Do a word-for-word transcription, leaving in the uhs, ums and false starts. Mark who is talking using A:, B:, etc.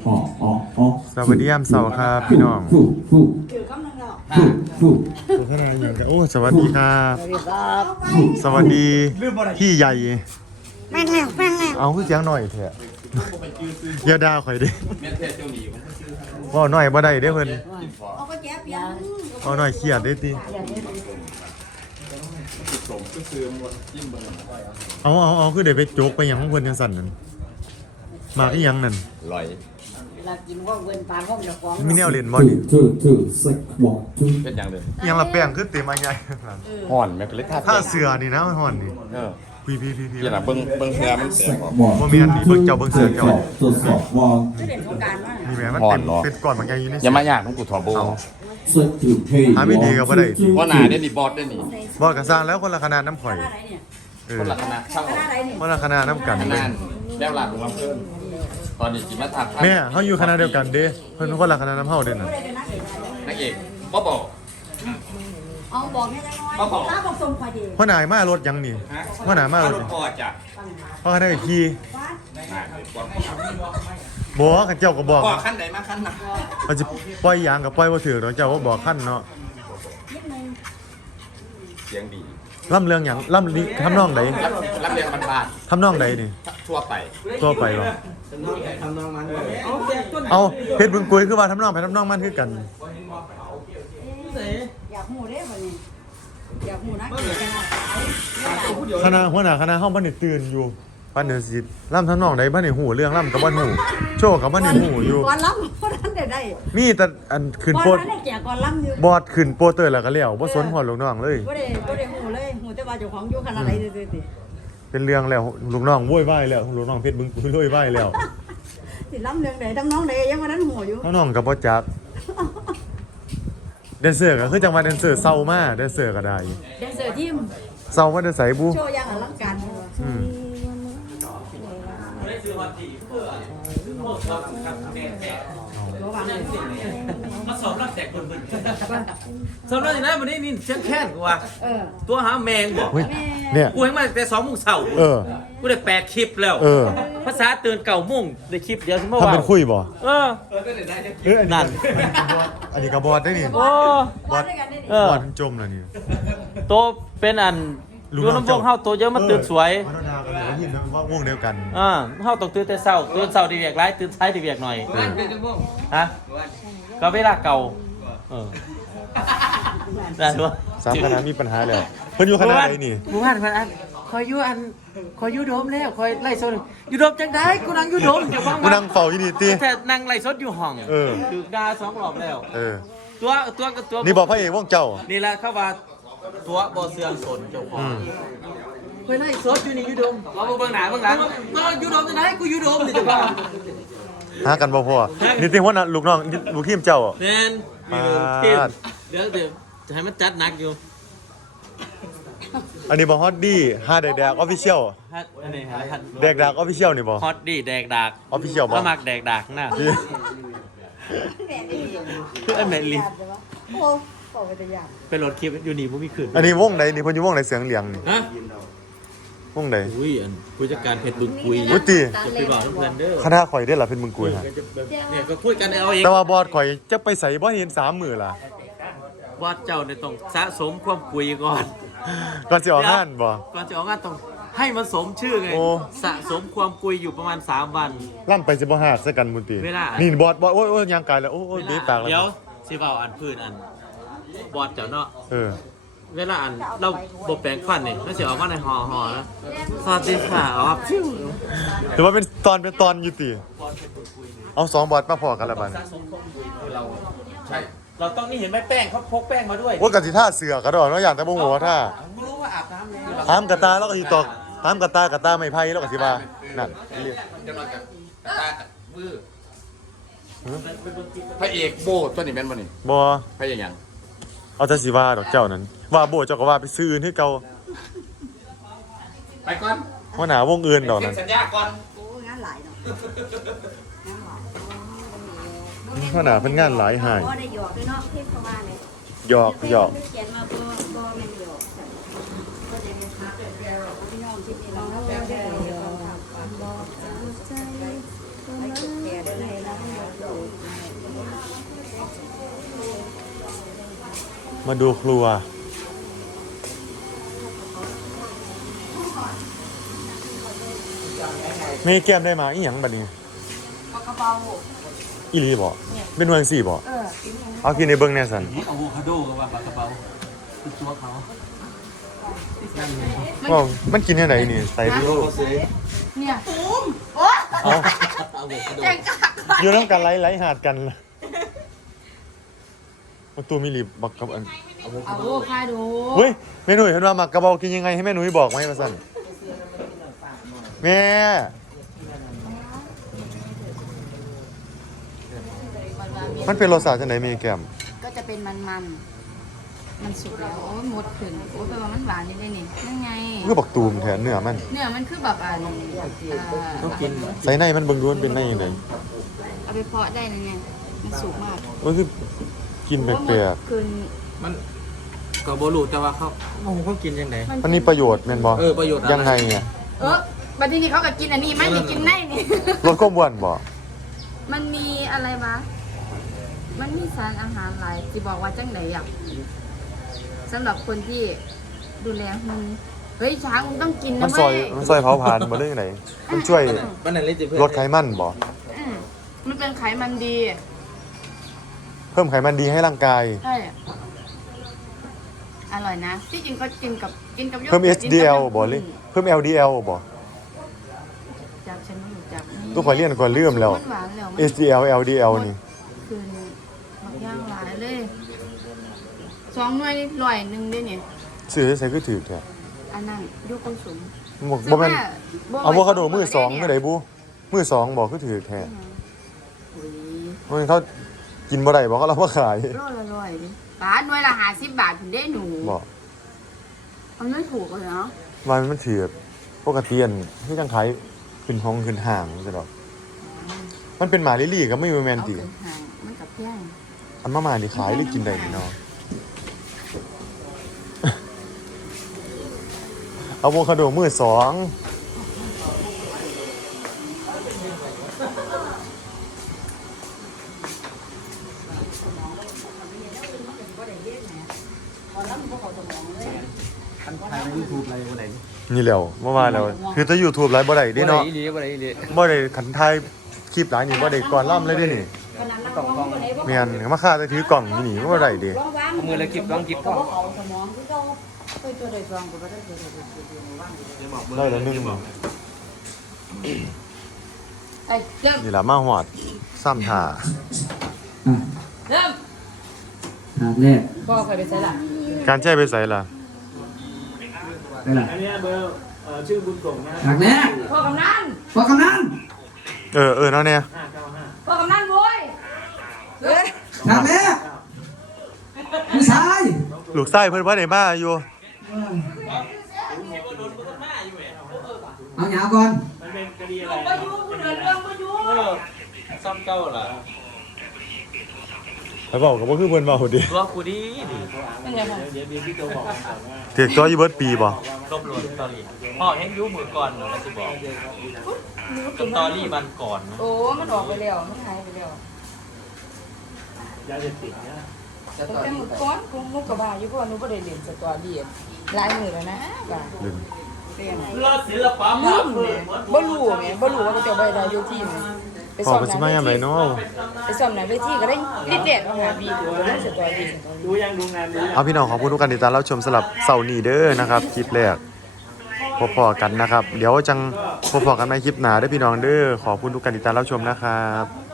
A: สวัสดียามเสาร์ครับพี่น้อง
B: อยู่กำลังดอก
A: ขนาดอย่างกันโอ้สวัสดีครับสวัสดีพี่ใหญ่
B: แม่งแล้วแม่งแล้ว
A: เอาคือเสียงหน่อยเถอะอย่าด่าข่อยดิว่าหน่อยบ่ได้เด้อเพิ่น
B: เอาก็แจ๊บยัง
A: เอาหน่อยเครียดได้ติเอาเอาเอาคือเดี๋ยวไปโจกไปหยังของเพิ่นจังสั่นนั่นมากอีหยังนั่น
C: ลอย
B: เวลากินว่าเวินปานว่าจะฟ้อง
A: มีแนวเล่นบ่นี่
D: two two six one two
C: เป็นอย่างเดิม
A: อีหยังละแป้งคือเต็มอันใหญ่นั่น
C: ห่อนแม่เป็นเล็กท่า
A: ถ้าเสือนี่นะมันฮ้อนนี่
C: เออ
A: พี่พี่พี่พี่
C: พี่น่ะเบิ้งเบิ้งเสือมันเสีย
D: six
C: บอก
D: one
A: บ่มีอันนี้เบิ่งเจ้าเบิ่งเสือเจ้า
D: ทดสอบ one
B: จะเด่นของการว่า
A: นี่แหมมันเต็มเป็นก้อนบางอย่างอยู่ใน
C: อย่ามายากของกูถอดโบ
D: six two hey
A: หาไม่ดีก็บ่ได้
C: เพราะหนาได้นี่บอสได้นี่
A: บ่กระซ่างแล้วคนละขนาดน้ำข่อย
B: คณะไหนเนี่ย
A: เออ
C: คนละคณะช่าง
B: ค
C: ออก
B: ณะไหนเนี่ย
A: คนละขนาดน้ำกัน
C: ค
A: เล
C: ณะ
A: ย
C: แล้วหลักของเราเพิ่มตอนนี้จิมาถัก
A: แม่เฮาอยู่คณะเดียวกันเด้เพิ่นคนละคณะน้ำเฮาเด้น่ะ
B: ไม่ได้เป็นนักเอก
C: นักเอกบ่บอก
B: เอาบอกแค่น้อยถ้าบอกทรงควายดี
A: พ่อหนายมารถยังนี่
C: ฮะ
A: พ่อหนายมารถ
C: พอจ้ะ
A: พ่อคณะขี่
B: ว่า
A: บ่คันเจ้าก็บอก
C: บอกขั้นไหนมาขั้นนะ
A: เขาสิปล่อยยางก็ปล่อยบ่ถือดอกเจ้าว่าบอกคันเนาะ
B: นิดนึง
C: เสียงดี
A: ล่ำเรื่องหยังล่ำนี้ทำนองใด
C: รับรับเรียนบาน
A: ทำนองใดนี่
C: ๆทั่วไป
A: ทั่วไปบ่เอาเพชรบึงกุยคือว่าทำนองไปทำนองมันคือกัน
B: อยากหูได้ป่ะนี่อยากหูนักเอกขนาด
A: คณะหัวหน้าคณะเฮาบ่ได้ตื่นอยู่ปานเดือนสิล่ำทำนองใดบ่ได้ฮู้เรื่องล่ำก็บ่ฮู้โชว์ก็บ่ได้ฮู้อยู่
B: ก่อนล้ำเพราะนั้นได้ได้
A: มีแต่อันขึ้น
B: ก่
A: โป
B: อน
A: ส
B: นั้นได้แก่ก่อนล้ำอยู่
A: บอดขึ้นโปสเตอร์แล้วก็แล้วบ่สนฮอดลูกน้องเลย
B: ก็ได้ก็ได้หูเลยหูแต่ว่าเจ้าของอยู่ขนาดไหนซื่อๆสิ
A: เป็นเรื่องแล้วลูกน้องโวยวายแล้วลูกน้องเพชรบึงกุยโวยวายแล้ว
B: สิล้ำเรื่องใดทั้งน้องใดยังวันนั้นหูอยู่
A: น้องก็บ่จักแดนเซอร์ก็คือจังหวะแดนเซอร์เศร้ามาแดนเซอร์ก็ได้
B: แดนเซอร์ทีม
A: เศร้ามาแต่ไสบุ
B: โชว์อย่างอลังการ
A: อืม
E: มาสอบรับแจกคนเบิ่งสอบรับอย่างนั้นวันนี้นี่เชียงแค้นกูว่า
B: เออ
E: ตัวหาแมงบอก
A: เฮ้ยเนี่ย
E: กูให้มาแต่สองโมงเช้า
A: เออ
E: กูได้แปดคลิปแล้ว
A: เออ
E: ภาษาเตือนเก่าโมงได้คลิปเดียวใช่ไหม
A: ทำ
E: ว่า
A: เป็นคุยบ่
E: เออ
A: เอออันนี้อันนี้ก็บอดได้นี่
E: โอ้
A: บอด
B: ด้วยกันได้ดิ
E: เออบ
A: อดมันจมแล้วนี่
E: โตเป็นอันอยู่น้ำวงเฮาโตเยอะมาตื่นสวย
A: เออพัฒนากันเลยยินนะว่าวงเดียวกัน
E: อ่าเฮาต้องตื่นแต่เช้าตื่นเช้าดีเวียกไรตื่นสายดีเวียกหน่อยฮะก็เวลาเก่าเออได้ด้วย
A: สามคณะมีปัญหาแล้วเพิ่นอยู่คณะไหนนี่
E: หมู่บ้านเพิ่นอันคอยอยู่อันคอยอยู่โดมแล้วคอยไล่สดอยู่โดมจังได้กูนั่งอยู่โดมเดี๋ยวฟัง
A: กูนั่งเฝ้าอยู่นี่ติ
E: แต่นั่งไล่สดอยู่ห้อง
A: เออ
E: ถูกด่าสองรอบแล้ว
A: เออ
E: ตัวตัวกับตัว
A: นี่บอกพระเอกวงเจ้า
E: นี่แหละเขาว่าตัวบ่เสื่อมสนเจ้าขอ
A: อื
E: ง
A: ม
E: คอยไล่สดอยู่นี่อยู่โดมเอาเบิ่งหน้าเบิ่งหลังตัวอยู่โดมจังได้กูอยู่โดมนี่จังว่า
A: หากันบ่พอนี่ติหัวหน้าลูกน้องลูกทีมเจ้า
E: แม่นมีเรื่องเทพเดี๋ยวเดี๋ยวจะให้มันจัดหนักอยู่
A: อันนี้บ่ฮอตดี้ฮาแดกแดกออฟฟิเชียล
E: ฮัดอันนี้ฮะฮัด
A: แดกดากออฟฟิเชียลนี่บ่
E: ฮอตดีแดกดาก
A: ออฟฟิเชียลบ่
E: ก็มักแดกดากนะคืออันไหนลิ
B: โอ้โหไปแต่ยาก
E: เป็นรถคลิปอยู่นี่บ่มีขึ้น
A: อันนี้วงใดนี่เพิ่นอยู่วงไหนเสียงเหลียงนี่
E: ฮะ
A: วงใด
E: อุ้ยอันผู้จัดการเพชรบึงคุย
A: อุ้ยติ
E: จะไปบอกเพื่อนเด้อ
A: คณะข่อยได้ล่ะเพิ่นมึงกุยฮะ
E: เนี่ยก็คุยกันเอาเอง
A: แต่ว่าบอสข่อยจะไปใส่บ่เห็นสามมื้อล่ะ
E: ว่าเจ้าเนี่ยต้องสะสมความคุยก่อน
A: ก่อนสิออกงานบ่
E: ก่อนจะออกงานต้องให้มันสมชื่อไง
A: โอ้
E: สะสมความคุยอยู่ประมาณสามวัน
A: ล่ำไปสิบ่ฮาดใส่กันมุนติ
E: เวลา
A: นี่บอสบอสโอ้ยโอ้ยยางกายแล้วโอ้ยโอ้ยเบปากแล้ว
E: เดี๋ยวสิเบาอันพื้นอันบอดเจ้าเนาะ
A: เออ
E: เวลาอันเราบบแปลงฟันนี่มันจะออกมาในห่อห่อนะสวัสดีค่ะอ๋อฟิว
A: ถือว่าเป็นตอนเป็นตอนอยู่ติเอาสองบอสมาพอกันละบัด
E: สะสมความคุยคือเรา
C: ใช่
E: เราต้องนี่เห็นไหมแป้งเขาพกแป้งมาด้วย
A: โอ้ยก็สิท่าเสือกระดอกเนาะอย่างแต่บ่ฮู้ว่าท่า
E: ไม่รู้ว่าอาบน้ำเลย
A: ถามกระตาแล้วก็สิตอกถามกระตากระตาไม่ไผแล้วก็สิว่านั่น
C: จะนอนกับตากับมือพระเอกโบตัวนี้แม่นบ่นี่
A: บ่
C: พระเอกหยัง
A: เอาแต่สิว่าดอกเจ้านั้นว่าโบเจ้าก็ว่าไปซื้ออื่นให้เก่า
C: ไปก่อน
A: หัวหน้าวงอื่นดอก
C: เซ็
A: นั้น
C: นสัญญาก่อน
B: โอ้งานหลายเนาะ
A: หัวหน้าเพิ่นงานหลายหาย
B: บ่ได้หยอกด้วยเนาะเทพเข้ามาเลย
A: หยอกหยอก
B: เขียนมาบ่บ่แม่นหยอกก็ได้เป็นพระพี่น้องที่นี่น้องเราได้เดี๋ยวเขาทำบ่ใจให้แก่ได้เลยนะ
A: มาดูครัวไม่แก้มได้มาอีหยังบัดนี้
B: ปลากระเป๋า
A: อีหลีบ่เป็นวันสี่บ่
B: เออ
A: เอากินในเบิ่งแน่สัน
E: อะโวคาโดกับว่าปลากระเป๋าคือตัวเขา
A: ว่ามันกินยังไงนี่ใส่ดู
B: เนี่ยตุ้มโอ้
A: เอา
E: อะโวคาโด
B: แจงกาก
A: อยู่น้ำกันไล่ไล่หาดกันล่ะประตูมีหลีบบักกับอัน
B: อะโวคาโด
A: เฮ้ยแม่หนุ่ยเห็นว่าหมักกระเบากินยังไงให้แม่หนุ่ยบอกไหมมาสั่นแม่มันเป็นรสชาติจังไหนแม่แก้ม
B: ก็จะเป็นมันมันมันสุกแล้วโอ้ยหมดขึ้นโอ้ยแปลว่ามันหวานนิดเลยนี่นั่นไง
A: คือบักตูมแทนเนื้อมัน
B: เนื้อมันคือแบบอัน
E: ต้องกิน
A: ใส่ในมันเบิ่งดูมันเป็นในยังไง
B: เอาไปเพาะได้นะไงมันสุกมาก
A: ก็คือกินแปลก
B: คืน
E: มันก็บ่รู้แต่ว่าเขาโอ้เขากินยังไง
A: ๆมันมีประโยชน์แม่นบ่
E: เออประโยชน์อะไร
A: ยังไงเนี่ย
B: เออบัดนี้เขาก็กินอันนี้ไม่ได้กินได้นี่
A: ลดความอ้วนบ่
B: มันมีอะไรวะมันมีสารอาหารหลายที่บอกว่าจังไหนอ่ะสำหรับคนที่ดูแลหุ่นเฮ้ยช้างมึงต้องกิน
A: มั
B: นะ
A: นซ
B: เว้
A: อย
B: ย
A: มันซอยเผาผลาญบ่ได้ยังไงมันช่วย
E: มันนั่นเลยจิเพื่อน
A: ลดไขมันบ่
B: อืมมันเป็นไขมันดี
A: เพิ่มไขมันดีให้ร่างกาย
B: ใช่อร่อยนะที่จริงก็กินกับกินกับโย
A: เพิ่ม
B: กิ
A: เอ
B: ร์
A: ช
B: ตกิน
A: ดี
B: กับ
A: แอล
B: โย
A: บ่เลยเพิ่ม แอล ดี แอล บ่
B: จับฉันไม่รู้จัก
A: ทุกคนเรียนก่อนลืมแล้ว
B: มันหวานแล้วมัน
A: เอช ดี แอล แอล ดี แอล นี่
B: คืนบักย่างหลายเลยสองหน่วยนี่ร้อยหนึ่งด้วยเนี่ย
A: ซื้อใส่คือถือแท้
B: อันนั้นยกคนสูง
A: บ่บ่แม่นอะโวคาโดมือสองมื้อใดบุมือสองบ่คือถือแท้
B: อุ้ย
A: มันเขากินบ่ได้บ่เขาเราบ่ขาย
B: โลละร้อยดิบาทหน่วยละห้าสิบบาทถึงได้หนู
A: บ่
B: มันไม่ถูกเลยเนาะ
A: ว่ามันถือปกติอันคือจังขายขึ้นห้องขึ้นห้างจังซี่ดอกมันเป็นหมาลิลี่ก็ไม่แม่น
B: เอา
A: ติ
B: เกินห่างมันกับแย่ง
A: อันมามานี่ขายหรือกินได้นี่เนาะอะโวคาโดมือสองนี่แหล้วเมื่อวานแล้วคือถ้า YouTube ไลฟ์บ่ได้เด้เนาะ
E: บ่ได้อีหลีบ่ได้อีหลี
A: บ่ได้ขันทายคลิปหลายนี่บ่ได้ก่อนล่ำเลยเด้นี่
E: กล่องกล่อง
A: แม่นมาค่าแต่ถือกล่องอยู่นี่บ่ได้เด้
E: เอามือละกิบลองกิบกล่อง
A: ได้แล้วนึง
B: ไอ้เริ่ม
A: นี่ล่ะมาฮอดซ้ำท่า
D: อ่ะ
B: เริ่ม
D: ฉากแรก
B: พ่อเคยไปใช้ละ
A: การแจ้ไปไสล่ะ
D: ไปละ
E: อันนี้เบอร์เอ่อชื่อบุญส่งนะ
D: ฉากแรก
B: พ่อกำนัน
D: พอกำนัน
A: เออเออเนาะเนี่ย
E: ห้าเก้าห้า
B: พ่อกำนันโว้ยเฮ้ย
D: ฉากแรกผู้ชาย
A: ลูกไส้เพิ่นบ่ได้มาอยู่
D: เอาหยาก่อน
E: มันเป็นคดีอะไร
B: มาอยู่ผู้เดินเรื่องมาอยู่
E: เออซ้ำเก้าล่ะ
A: ไปบอกก็บ่คือเพิ่นเว้าดิ
E: ตัวกูดีดี
B: เป็นไงพ่อ
E: เดี๋ยวเดี๋ยวพี่โจบอกก่อนว่า
A: ถือตัวอยู่เบิดปีบ่
E: ลบลวนสตอรี่พ่อเห็นยูมือก่อนเหรอมันจะบอกสตอรี่มันก่อนนะ
B: โอ้มันออกไปแล้วมันหายไปแล้ว
E: ยาเสพติดเนี่ย
B: ตั้งแต่มือก้อนกูมุกกระบาอยู่เพราะว่าหนูบ่ได้เรียนสตอรี่หลายมือแล้วนะบ่า
A: ลืม
B: เรียน
E: เลิศศิลปะ
B: ลื
E: ภาพ
B: ม
E: เพื่
B: แห
E: อ
B: ม่บ่รู้แหม่บ่รู้ว่าเขาจะบ่ได้อยู่ที่ไหนไป
A: พ่อ
B: สอบ
A: เพิ่น
B: ห
A: สิ
B: น้า
A: มา
B: เว
A: ยามใด
B: ที
A: เนาะ
B: ไปสอบหน้าเวทีก็ได้ลิดเด็ดมาหาบีกูก็ได้สตอรี่
E: ดูยังดูงานดูยัง
A: เอาพี่น้องขอบคุณทุกการติดตามรับชมสำหรับเสาร์นี้เด้อนะครับคลิปแรกพบพอกันนะครับ เดี๋ยวจังพบพอกันในคลิปหน้าเด้อพี่น้องเด้อขอบคุณทุกการติดตามรับชมนะครับ